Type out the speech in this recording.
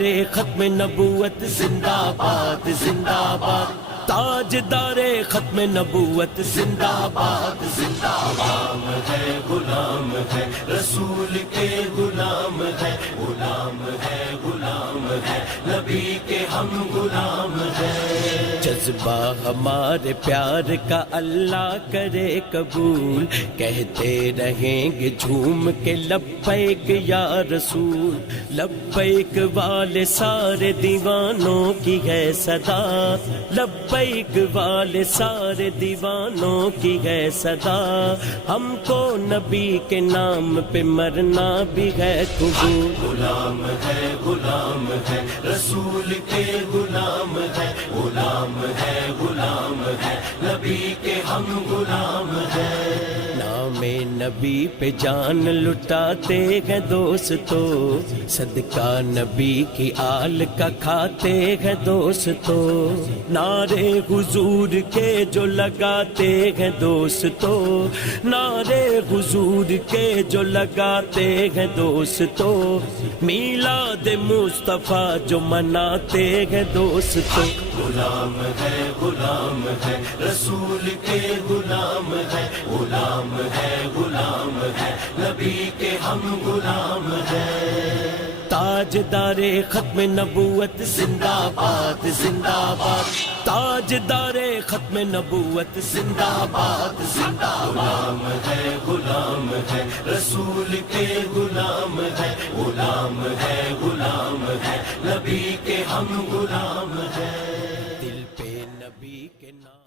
ختم نبوت زندہ باد زندہ باد، تاجدار ختم نبوت زندہ باد زندہ باد۔ غلام ہے رسول کے، غلام ہے غلام ہے غلام ہے نبی کے، ہم غلام ہیں۔ جذبہ ہمارے پیار کا اللہ کرے قبول، کہتے رہیں گے جھوم کے لبیک یا رسول، لبیک والے سارے دیوانوں کی ہے صدا، لبیک والے سارے دیوانوں کی ہے صدا، ہم کو نبی کے نام پہ مرنا بھی ہے قبول۔ غلام ہے رسول کے، غلام ہے غلام ہے نبی کے، ہم غلام ہیں۔ نام نبی پہ جان لٹاتے ہیں دوستو، صدقہ نبی کی آل کا کھاتے ہیں دوستو، نعرے حضور کے جو لگاتے ہیں دوستو، نعرے حضور کے جو لگاتے ہیں دوستو، میلاد مصطفیٰ جو مناتے ہیں دوستو۔ غلام ہے رسول کے، غلام ہے غلام ہے نبی کے، ہم غلام ہیں۔ تاجدار ختم نبوت زندہ باد زندہ باد، تاجدار ختم نبوت زندہ باد زندہ باد۔ غلام ہے رسول کے، غلام ہے غلام ہے نبی کے، ہم غلام ہیں۔ دل پہ نبی کے نام